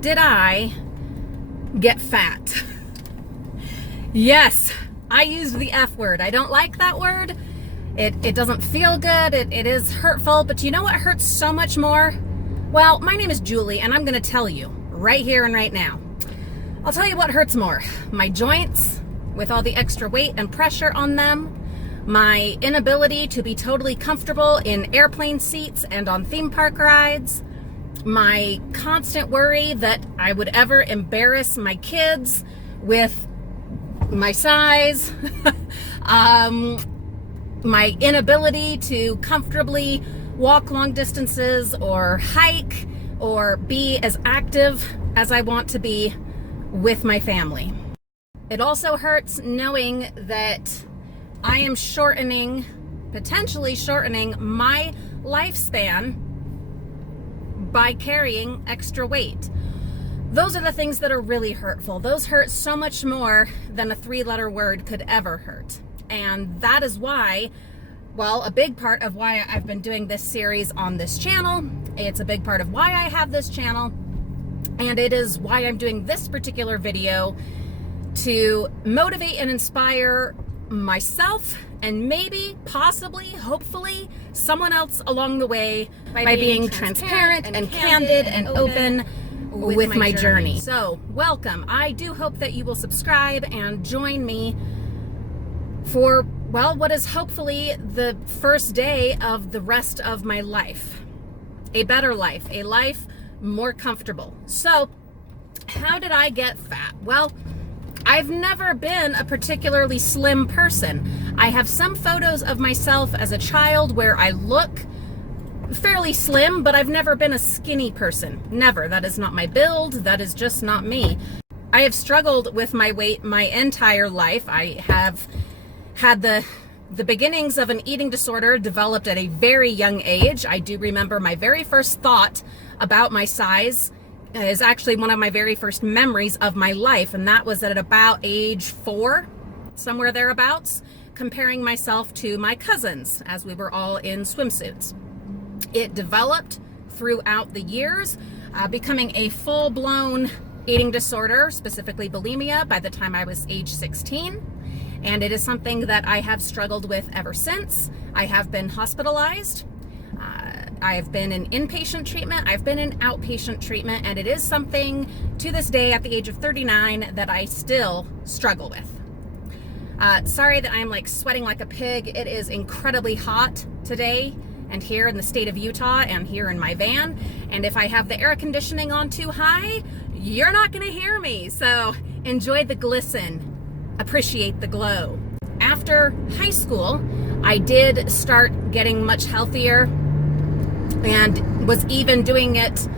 did I get fat? Yes, I used the F word. I don't like that word. It doesn't feel good. It is hurtful, but you know what hurts so much more? Well, my name is Julie, and I'm going to tell you right here and right now. I'll tell you what hurts more. My joints, with all the extra weight and pressure on them, my inability to be totally comfortable in airplane seats and on theme park rides, my constant worry that I would ever embarrass my kids with my size, my inability to comfortably walk long distances or hike or be as active as I want to be with my family. It also hurts knowing that I am potentially shortening my lifespan by carrying extra weight. Those are the things that are really hurtful. Those hurt so much more than a 3-letter word could ever hurt. And that is why, well, a big part of why I've been doing this series on this channel. It's a big part of why I have this channel. And it is why I'm doing this particular video, to motivate and inspire myself and maybe, possibly, hopefully, someone else along the way by being transparent and candid and open with my journey. So, welcome. I do hope that you will subscribe and join me for, well, what is hopefully the first day of the rest of my life. A better life, a life more comfortable. So, how did I get fat? Well, I've never been a particularly slim person. I have some photos of myself as a child where I look fairly slim, but I've never been a skinny person. Never. That is not my build. That is just not me. I have struggled with my weight my entire life. I have had the beginnings of an eating disorder developed at a very young age. I do remember my very first thought about my size is actually one of my very first memories of my life, and that was at about age 4, somewhere thereabouts, comparing myself to my cousins as we were all in swimsuits. It developed throughout the years, becoming a full-blown eating disorder, specifically bulimia, by the time I was age 16. And it is something that I have struggled with ever since. I have been hospitalized. I have been in inpatient treatment. I've been in outpatient treatment. And it is something to this day at the age of 39 that I still struggle with. Sorry that I'm like sweating like a pig. It is incredibly hot today and here in the state of Utah and here in my van. And if I have the air conditioning on too high, you're not gonna hear me. So enjoy the glisten, appreciate the glow. After high school, I did start getting much healthier and was even doing it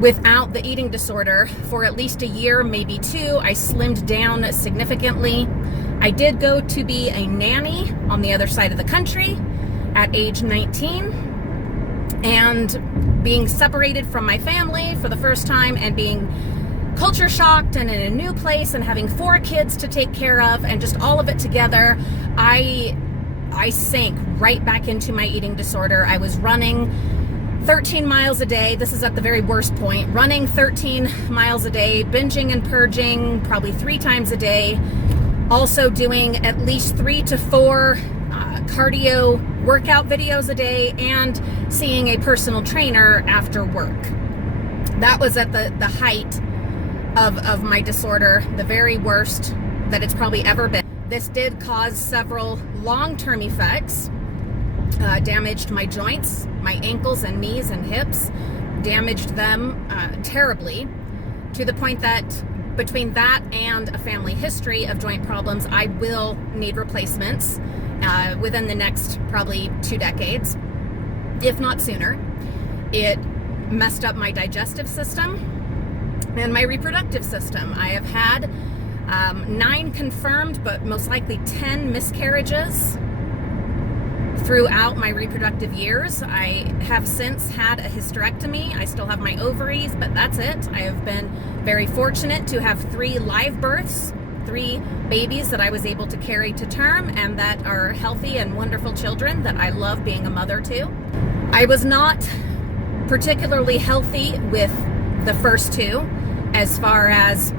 without the eating disorder for at least a year, maybe 2. I slimmed down significantly. I did go to be a nanny on the other side of the country at age 19, and being separated from my family for the first time and being culture shocked and in a new place and having 4 kids to take care of and just all of it together, I sank right back into my eating disorder. I was running 13 miles a day. This is at the very worst point. Running 13 miles a day, binging and purging probably 3 times a day. Also doing at least 3 to 4 cardio workout videos a day and seeing a personal trainer after work. That was at the height of my disorder, the very worst that it's probably ever been. This did cause several long-term effects. Damaged my joints, my ankles and knees and hips, damaged them terribly, to the point that between that and a family history of joint problems, I will need replacements within the next probably 2 decades, if not sooner. It messed up my digestive system and my reproductive system. I have had 9 confirmed, but most likely 10 miscarriages throughout my reproductive years. I have since had a hysterectomy. I still have my ovaries, but that's it. I have been very fortunate to have 3 live births, 3 babies that I was able to carry to term and that are healthy and wonderful children that I love being a mother to. I was not particularly healthy with the first two, as far as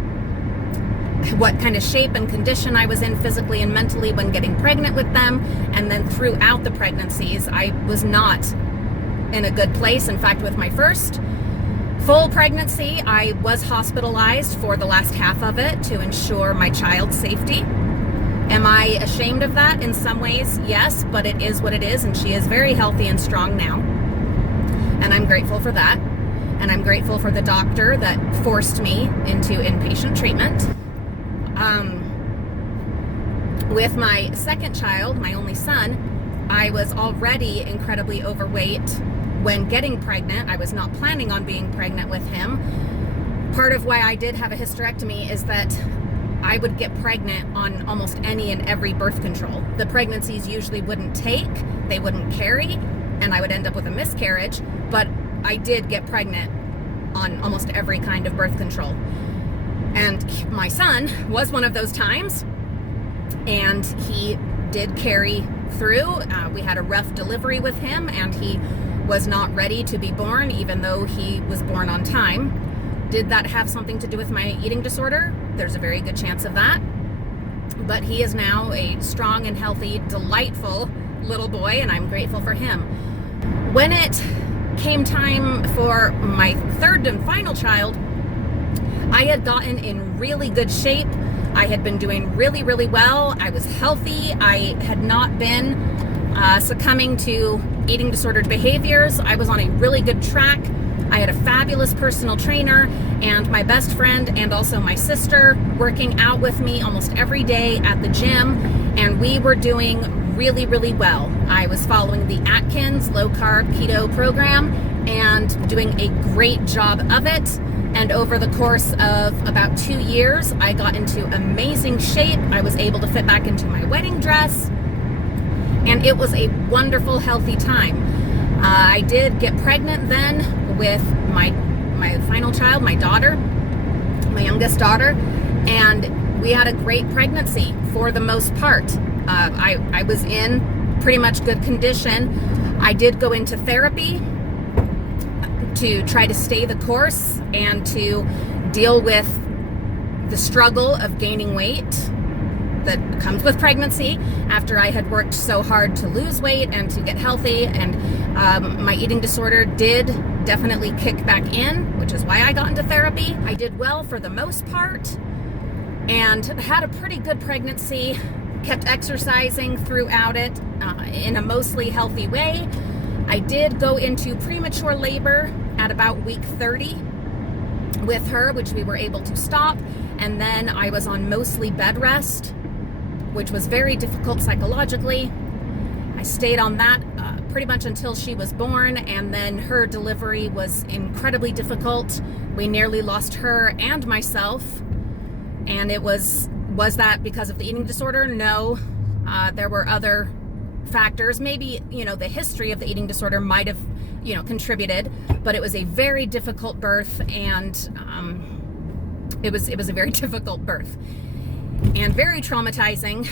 what kind of shape and condition I was in physically and mentally when getting pregnant with them. And then throughout the pregnancies, I was not in a good place. In fact, with my first full pregnancy, I was hospitalized for the last half of it to ensure my child's safety. Am I ashamed of that? In some ways, yes, but it is what it is, and she is very healthy and strong now. And I'm grateful for that. And I'm grateful for the doctor that forced me into inpatient treatment. With my second child, my only son, I was already incredibly overweight when getting pregnant. I was not planning on being pregnant with him. Part of why I did have a hysterectomy is that I would get pregnant on almost any and every birth control. The pregnancies usually wouldn't take, they wouldn't carry, and I would end up with a miscarriage, but I did get pregnant on almost every kind of birth control. And my son was one of those times, and he did carry through. We had a rough delivery with him, and he was not ready to be born, even though he was born on time. Did that have something to do with my eating disorder? There's a very good chance of that. But he is now a strong and healthy, delightful little boy, and I'm grateful for him. When it came time for my third and final child, I had gotten in really good shape. I had been doing really, really well. I was healthy. I had not been succumbing to eating disordered behaviors. I was on a really good track. I had a fabulous personal trainer and my best friend and also my sister working out with me almost every day at the gym, and we were doing really, really well. I was following the Atkins low carb keto program and doing a great job of it. And over the course of about 2 years, I got into amazing shape. I was able to fit back into my wedding dress, and it was a wonderful, healthy time. I did get pregnant then with my final child, my daughter, my youngest daughter, and we had a great pregnancy for the most part. I was in pretty much good condition. I did go into therapy to try to stay the course and to deal with the struggle of gaining weight that comes with pregnancy after I had worked so hard to lose weight and to get healthy. And my eating disorder did definitely kick back in, which is why I got into therapy. I did well for the most part and had a pretty good pregnancy, kept exercising throughout it in a mostly healthy way. I did go into premature labor at about week 30 with her, which we were able to stop. And then I was on mostly bed rest, which was very difficult psychologically. I stayed on that pretty much until she was born, and then her delivery was incredibly difficult. We nearly lost her and myself. And it was that because of the eating disorder? No, there were other factors. Maybe, the history of the eating disorder might have, contributed, but it was a very difficult birth, and it was a very difficult birth and very traumatizing,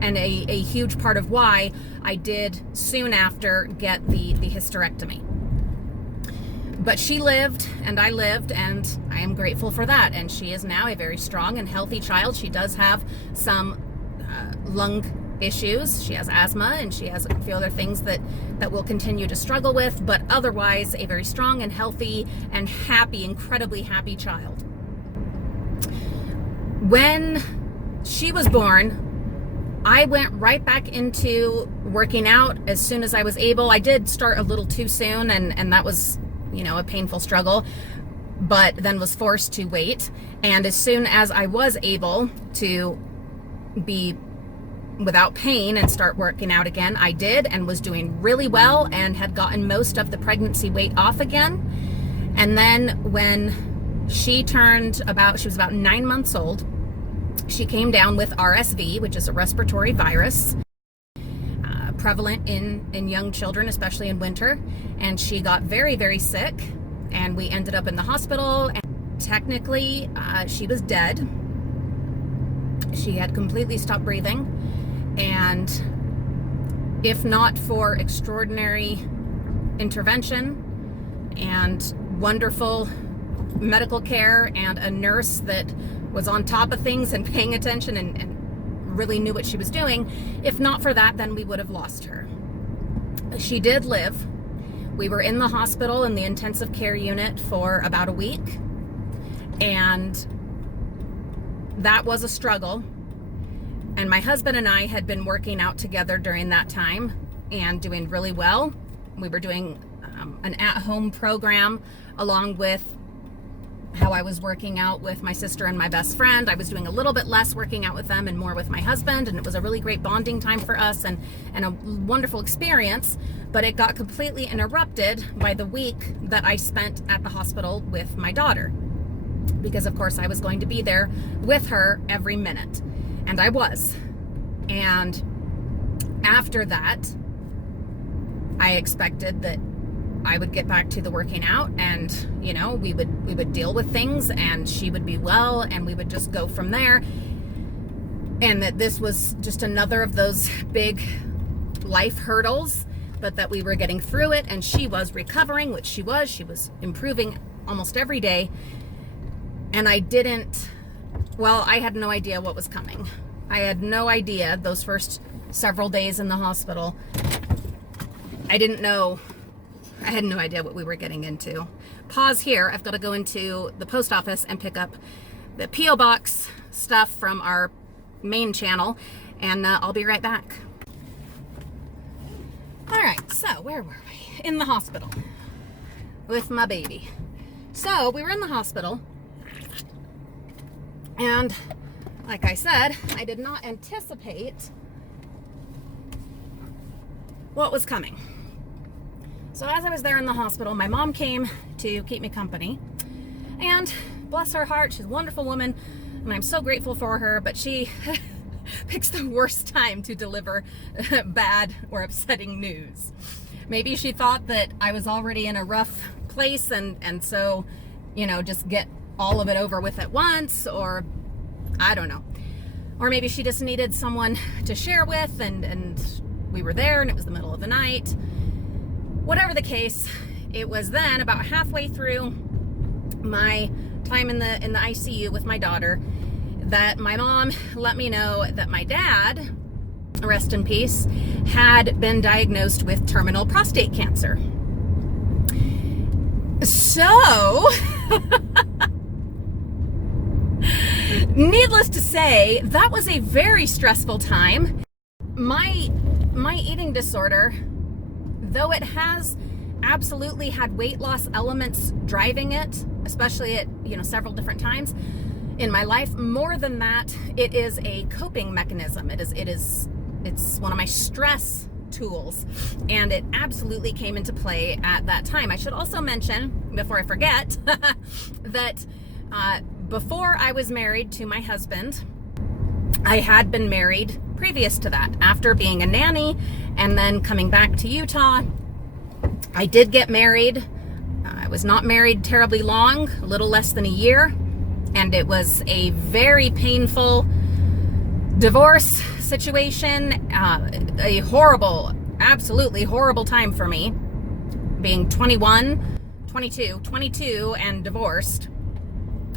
and a huge part of why I did soon after get the hysterectomy. But she lived and I lived, and I am grateful for that. And she is now a very strong and healthy child. She does have some lung issues. She has asthma, and she has a few other things that we'll continue to struggle with, but otherwise a very strong and healthy and happy, incredibly happy child. When she was born, I went right back into working out as soon as I was able. I did start a little too soon, and that was, a painful struggle, but then was forced to wait. And as soon as I was able to be without pain and start working out again, I did, and was doing really well and had gotten most of the pregnancy weight off again. And then when she was about 9 months old, she came down with RSV, which is a respiratory virus, prevalent in young children, especially in winter. And she got very, very sick, and we ended up in the hospital. And technically, she was dead. She had completely stopped breathing. And if not for extraordinary intervention and wonderful medical care and a nurse that was on top of things and paying attention and really knew what she was doing. If not for that, then we would have lost her. She did live. We were in the hospital in the intensive care unit for about a week, and that was a struggle. And my husband and I had been working out together during that time and doing really well. We were doing an at-home program along with how I was working out with my sister and my best friend. I was doing a little bit less working out with them and more with my husband, and it was a really great bonding time for us and a wonderful experience. But it got completely interrupted by the week that I spent at the hospital with my daughter, because of course I was going to be there with her every minute, and I was. And after that, I expected that I would get back to the working out, and we would deal with things, and she would be well, and we would just go from there. And that this was just another of those big life hurdles, but that we were getting through it, and she was recovering, which she was improving almost every day. And I had no idea what was coming. I had no idea those first several days in the hospital. I had no idea what we were getting into. Pause here. I've got to go into the post office and pick up the P.O. box stuff from our main channel, and I'll be right back. All right, so where were we? In the hospital with my baby. So we were in the hospital, and like I said, I did not anticipate what was coming. So as I was there in the hospital, my mom came to keep me company, and bless her heart, she's a wonderful woman, and I'm so grateful for her, but she picks the worst time to deliver bad or upsetting news. Maybe she thought that I was already in a rough place, and so, just get all of it over with at once, or I don't know. Or maybe she just needed someone to share with, and we were there, and it was the middle of the night. Whatever the case, it was then about halfway through my time in the ICU with my daughter that my mom let me know that my dad, rest in peace, had been diagnosed with terminal prostate cancer. So, needless to say, that was a very stressful time. My eating disorder, though it has absolutely had weight loss elements driving it, especially at several different times in my life, more than that, it is a coping mechanism. It's one of my stress tools, and it absolutely came into play at that time. I should also mention, before I forget, that before I was married to my husband, I had been married previous to that. After being a nanny and then coming back to Utah, I did get married. I was not married terribly long, a little less than a year, and it was a very painful divorce situation, a horrible, absolutely horrible time for me, being 22 and divorced.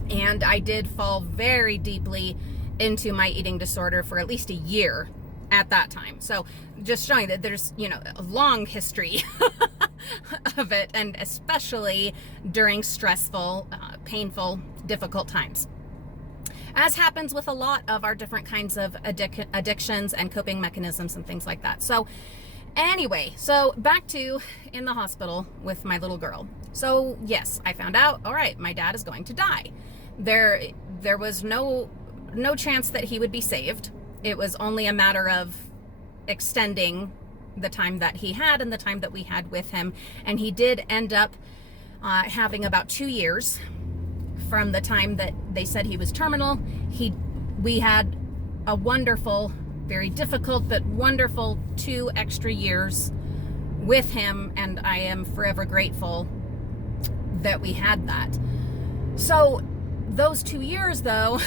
And I did fall very deeply into my eating disorder for at least a year at that time. So just showing that there's, a long history of it, and especially during stressful, painful, difficult times. As happens with a lot of our different kinds of addictions and coping mechanisms and things like that. So anyway, so back to in the hospital with my little girl. So yes, I found out, all right, my dad is going to die. There was no chance that he would be saved. It was only a matter of extending the time that he had and the time that we had with him. And he did end up having about 2 years from the time that they said he was terminal. We had a wonderful, very difficult, but wonderful 2 extra years with him, and I am forever grateful that we had that. So those 2 years, though,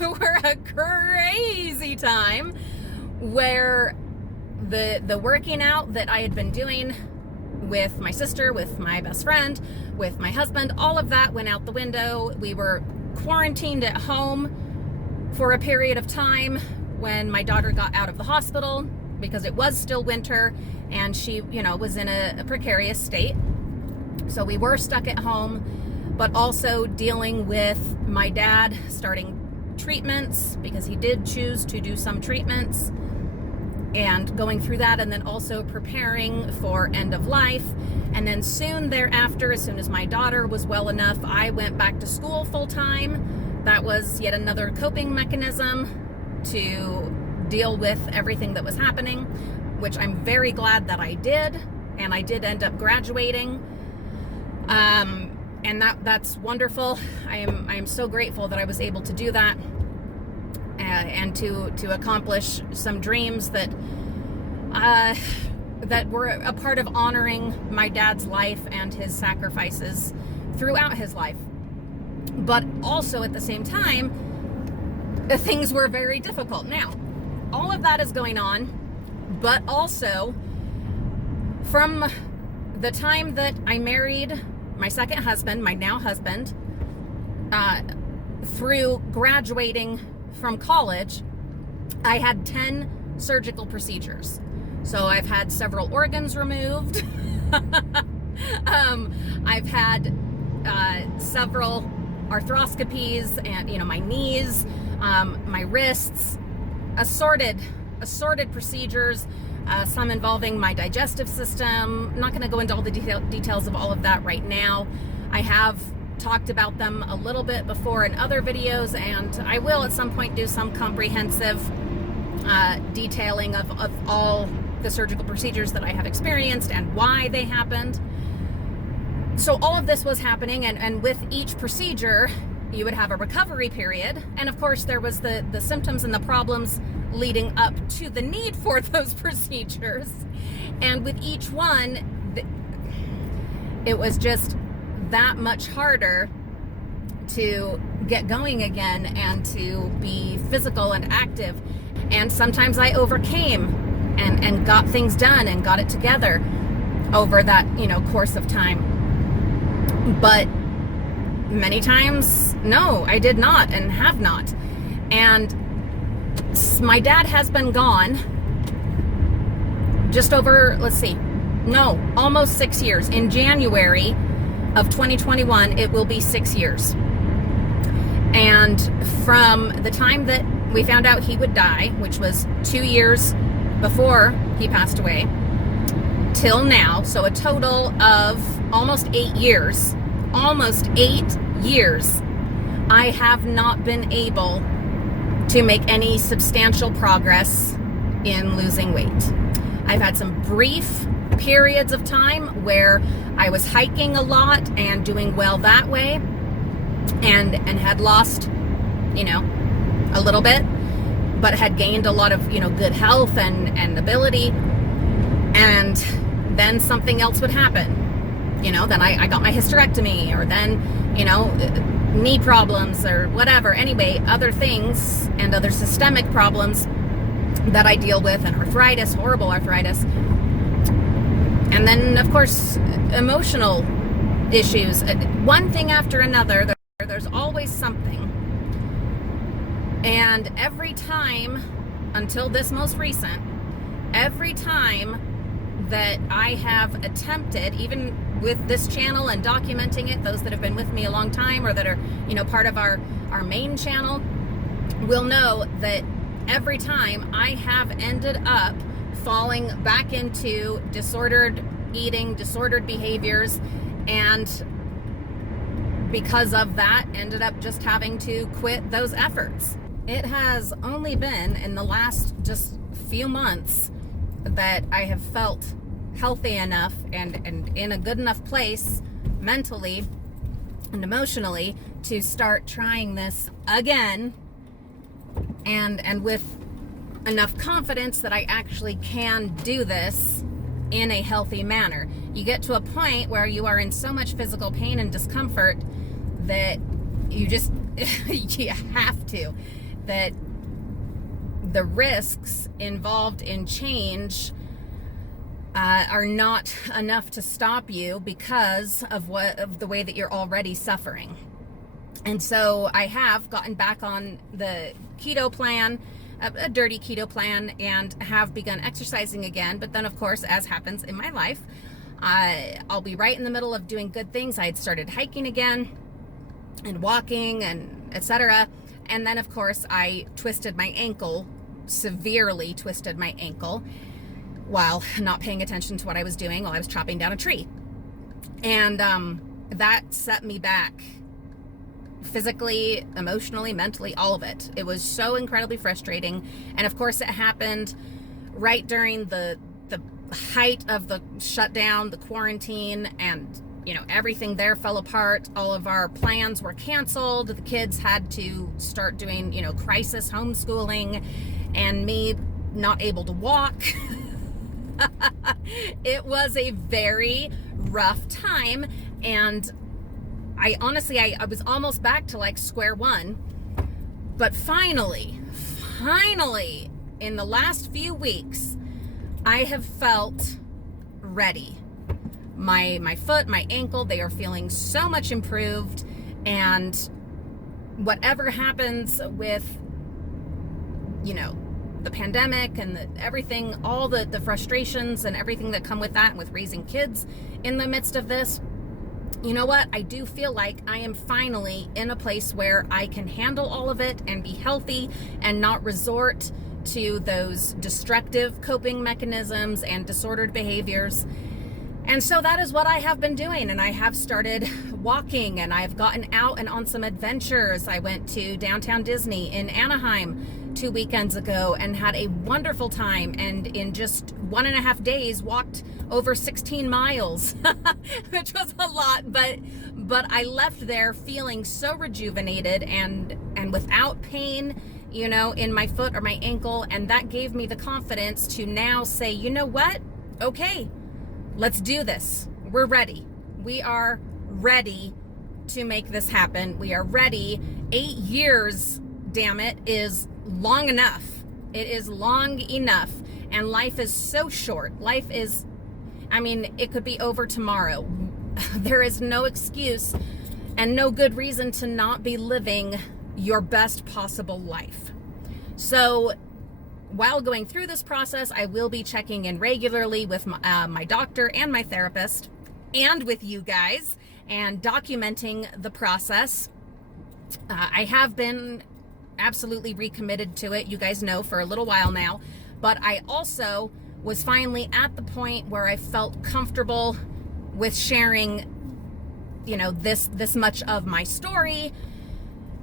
were a crazy time where the working out that I had been doing with my sister, with my best friend, with my husband. All of that went out the window. We were quarantined at home for a period of time when my daughter got out of the hospital, because it was still winter and she, was in a precarious state. So we were stuck at home, but also dealing with my dad starting treatments, because he did choose to do some treatments, and going through that, and then also preparing for end of life. And then soon thereafter, as soon as my daughter was well enough, I went back to school full time. That was yet another coping mechanism to deal with everything that was happening, which I'm very glad that I did, and I did end up graduating. And that's wonderful. I am so grateful that I was able to do that, and to accomplish some dreams that were a part of honoring my dad's life and his sacrifices throughout his life. But also at the same time, things were very difficult. Now, all of that is going on, but also from the time that I married my second husband, my now husband, through graduating from college, I had 10 surgical procedures. So I've had several organs removed. I've had several arthroscopies, and my knees, my wrists, assorted procedures, some involving my digestive system. I'm not going to go into all the details of all of that right now. I have talked about them a little bit before in other videos, and I will at some point do some comprehensive detailing of all the surgical procedures that I have experienced and why they happened. So all of this was happening, and with each procedure, you would have a recovery period. And of course, there was the symptoms and the problems leading up to the need for those procedures. And with each one, it was just that much harder to get going again and to be physical and active. And sometimes I overcame and got things done and got it together over that, course of time. But many times, no, I did not and have not. And my dad has been gone just over, almost 6 years. In January of 2021, it will be 6 years. And from the time that we found out he would die, which was 2 years before he passed away, till now, so a total of almost 8 years, I have not been able to make any substantial progress in losing weight. I've had some brief periods of time where I was hiking a lot and doing well that way, and had lost, a little bit, but had gained a lot of, good health and ability. And then something else would happen. Then I got my hysterectomy, or then, knee problems or whatever. Anyway, other things and other systemic problems that I deal with, and arthritis, horrible arthritis. And then, of course, emotional issues. One thing after another, there's always something. And every time, until this most recent, every time that I have attempted, even with this channel and documenting it, those that have been with me a long time or that are, part of our main channel will know that every time I have ended up falling back into disordered eating, disordered behaviors, and because of that, ended up just having to quit those efforts. It has only been in the last just few months that I have felt healthy enough and in a good enough place mentally and emotionally to start trying this again, and with enough confidence that I actually can do this in a healthy manner. You get to a point where you are in so much physical pain and discomfort that you just you have to, that the risks involved in change are not enough to stop you because of the way that you're already suffering. And so I have gotten back on the keto plan, a dirty keto plan, and have begun exercising again. But then, of course, as happens in my life, I'll be right in the middle of doing good things. I had started hiking again and walking and etc. And then, of course, I twisted my ankle, severely twisted my ankle, while not paying attention to what I was doing while I was chopping down a tree. And that set me back physically, emotionally, mentally, all of it. It was so incredibly frustrating. And of course, it happened right during the height of the shutdown, the quarantine, and everything there fell apart. All of our plans were canceled. The kids had to start doing crisis homeschooling, and me not able to walk. It was a very rough time, and I honestly was almost back to like square one. But finally, in the last few weeks, I have felt ready. My foot, my ankle, they are feeling so much improved. And whatever happens with, the pandemic and everything, all the frustrations and everything that come with that, and with raising kids in the midst of this, you know what? I do feel like I am finally in a place where I can handle all of it and be healthy and not resort to those destructive coping mechanisms and disordered behaviors. And so that is what I have been doing. And I have started walking, and I've gotten out and on some adventures. I went to downtown Disney in Anaheim 2 weekends ago and had a wonderful time. And in just 1.5 days, walked over 16 miles, which was a lot, but I left there feeling so rejuvenated and without pain, in my foot or my ankle. And that gave me the confidence to now say, you know what? Okay, let's do this. We're ready. We are ready to make this happen. We are ready. 8 years, damn it, is long enough. It is long enough. And life is so short. Life is, it could be over tomorrow. There is no excuse and no good reason to not be living your best possible life. So while going through this process, I will be checking in regularly with my doctor and my therapist, and with you guys, and documenting the process. I have been absolutely recommitted to it, you guys know, for a little while now, but I also was finally at the point where I felt comfortable with sharing, this much of my story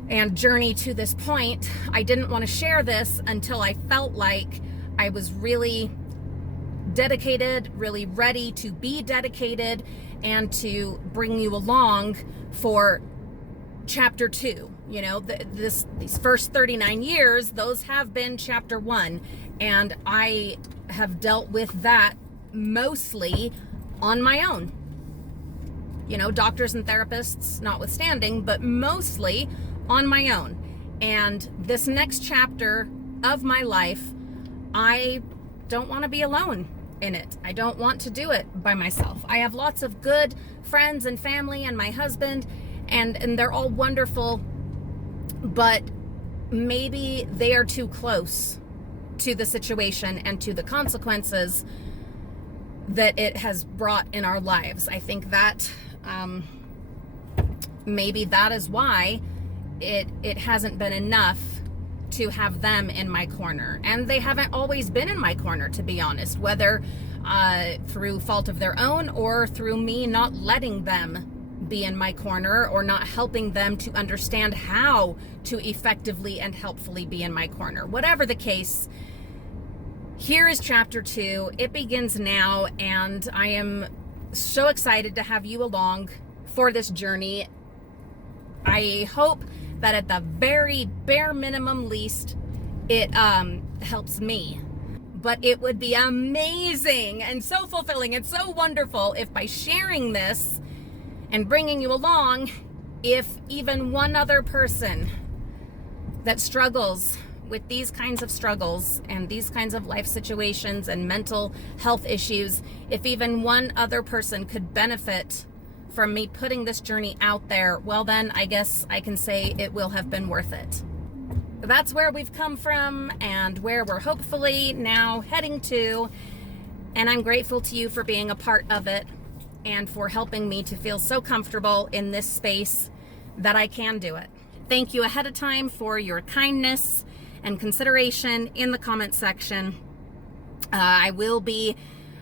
and journey to this point. I didn't want to share this until I felt like I was really dedicated, really ready to be dedicated, and to bring you along for chapter 2. These first 39 years, those have been chapter 1, and I have dealt with that mostly on my own. Doctors and therapists notwithstanding, but mostly on my own. And this next chapter of my life, I don't want to be alone in it. I don't want to do it by myself. I have lots of good friends and family and my husband, and they're all wonderful, but maybe they are too close to the situation and to the consequences that it has brought in our lives. I think that maybe that is why it hasn't been enough to have them in my corner. And they haven't always been in my corner, to be honest, whether through fault of their own or through me not letting them be in my corner or not helping them to understand how to effectively and helpfully be in my corner. Whatever the case, here is chapter 2. It begins now, and I am so excited to have you along for this journey. I hope that at the very bare minimum least, it helps me. But it would be amazing and so fulfilling and so wonderful if by sharing this and bringing you along, if even one other person that struggles with these kinds of struggles and these kinds of life situations and mental health issues, if even one other person could benefit from me putting this journey out there, well then I guess I can say it will have been worth it. That's where we've come from and where we're hopefully now heading to, and I'm grateful to you for being a part of it and for helping me to feel so comfortable in this space that I can do it. Thank you ahead of time for your kindness and consideration in the comment section. I will be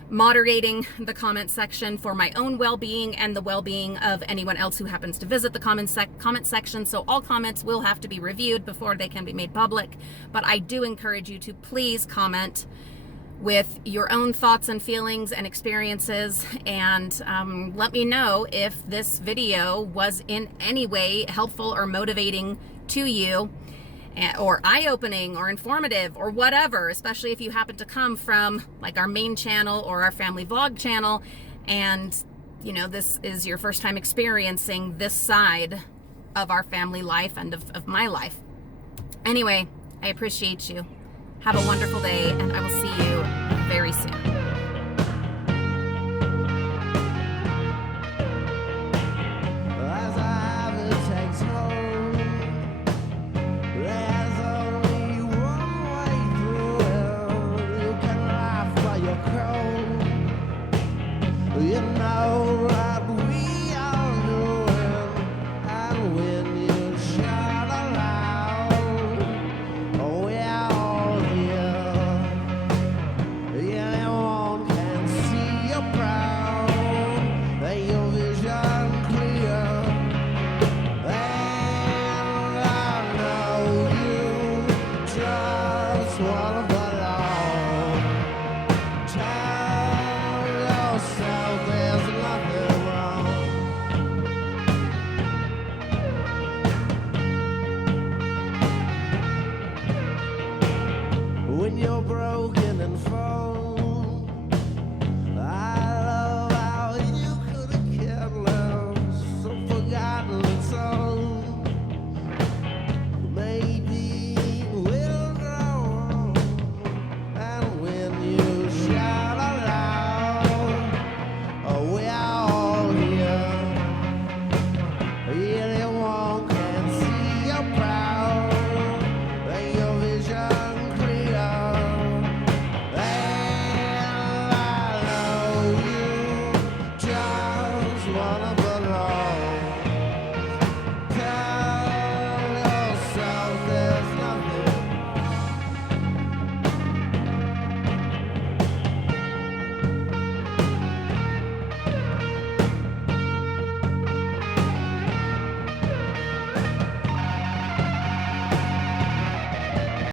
moderating the comment section for my own well-being and the well-being of anyone else who happens to visit the comment section. So all comments will have to be reviewed before they can be made public. But I do encourage you to please comment with your own thoughts and feelings and experiences, and let me know if this video was in any way helpful or motivating to you, or eye-opening or informative or whatever, especially if you happen to come from like our main channel or our family vlog channel and you know this is your first time experiencing this side of our family life and of my life. Anyway, I appreciate you. Have a wonderful day, and I will see you very soon.